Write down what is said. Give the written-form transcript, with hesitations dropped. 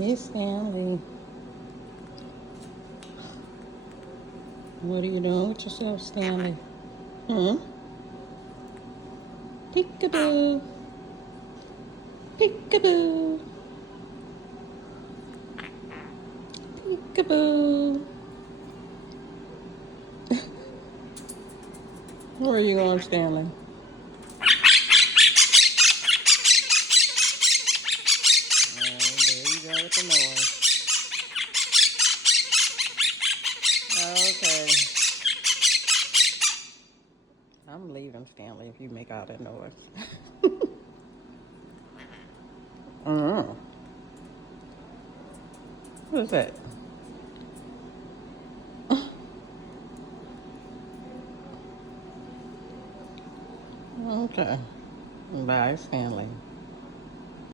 Hey, Stanley. What are you doing with yourself, Stanley? Hmm? Peekaboo. Peekaboo. Peekaboo. Where are you going, Stanley? Oh, there you go with the noise. Okay. I'm leaving, Stanley, if you make all that noise. Mm. What is that? Okay. Bye, Stanley.